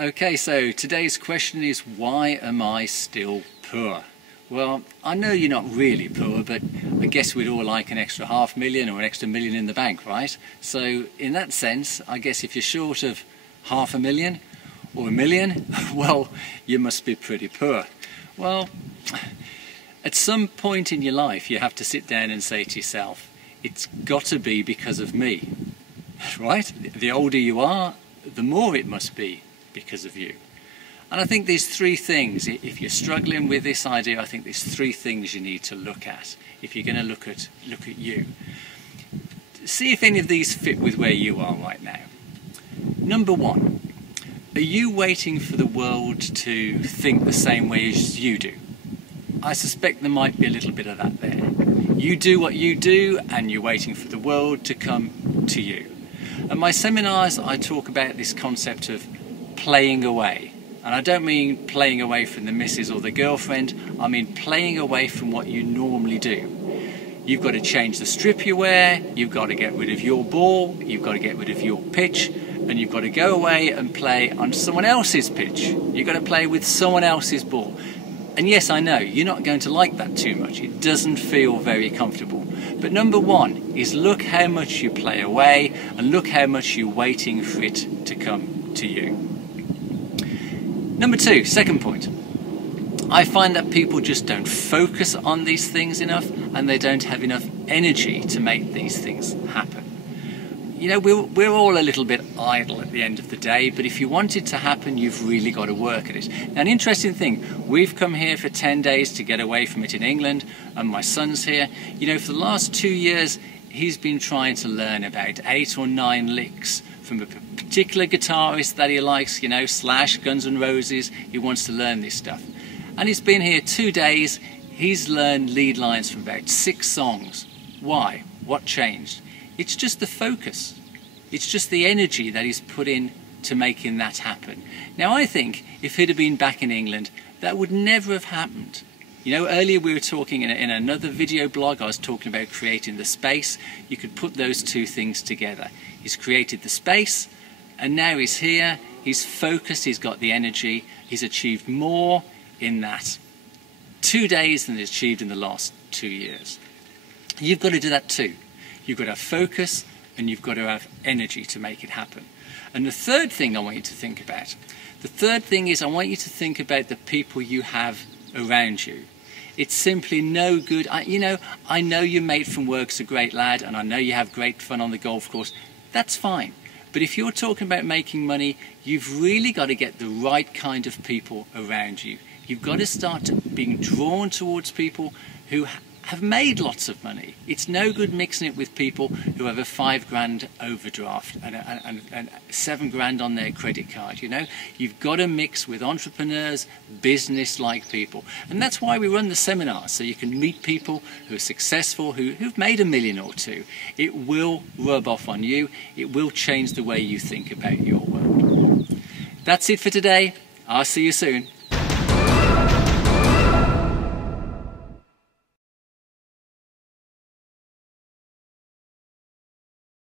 Okay, so today's question is, why am I still poor? Well, I know you're not really poor, but I guess we'd all like an extra $500,000 or an extra $1 million in the bank, right? So in that sense, I guess if you're short of $500,000 or $1 million, well, you must be pretty poor. Well, at some point in your life, you have to sit down and say to yourself, it's got to be because of me, right? The older you are, the more it must be because of you. And I think there's three things, if you're struggling with this idea, I think there's three things you need to look at if you're going to look at you. See if any of these fit with where you are right now. Number one, are you waiting for the world to think the same way as you do? I suspect there might be a little bit of that there. You do what you do and you're waiting for the world to come to you. At my seminars I talk about this concept of playing away. And I don't mean playing away from the missus or the girlfriend, I mean playing away from what you normally do. You've got to change the strip you wear, you've got to get rid of your ball, you've got to get rid of your pitch, and you've got to go away and play on someone else's pitch. You've got to play with someone else's ball. And yes, I know, you're not going to like that too much. It doesn't feel very comfortable. But number one is look how much you play away and look how much you're waiting for it to come to you. Number two, second point. I find that people just don't focus on these things enough and they don't have enough energy to make these things happen. You know, we're all a little bit idle at the end of the day, but if you want it to happen, you've really got to work at it. Now, an interesting thing, we've come here for 10 days to get away from it in England, and my son's here. You know, for the last 2 years, he's been trying to learn about 8 or 9 licks from a particular guitarist that he likes, you know, Slash, Guns N' Roses. He wants to learn this stuff. And he's been here 2 days. He's learned lead lines from about 6 songs. Why? What changed? It's just the focus. It's just the energy that he's put in to making that happen. Now, I think if he'd have been back in England, that would never have happened. You know, earlier we were talking in another video blog, I was talking about creating the space. You could put those two things together. He's created the space, and now he's here, he's focused, he's got the energy, he's achieved more in that 2 days than he's achieved in the last 2 years. You've got to do that too. You've got to have focus and you've got to have energy to make it happen. And the third thing I want you to think about, the third thing is I want you to think about the people you have around you. It's simply no good. I know your mate from work's a great lad and I know you have great fun on the golf course. That's fine. But if you're talking about making money, you've really got to get the right kind of people around you. You've got to start being drawn towards people who have made lots of money. It's no good mixing it with people who have a $5,000 overdraft and $7,000 on their credit card, you know. You've got to mix with entrepreneurs, business-like people. And that's why we run the seminars, so you can meet people who are successful, who've made $1 million or $2 million. It will rub off on you. It will change the way you think about your world. That's it for today. I'll see you soon.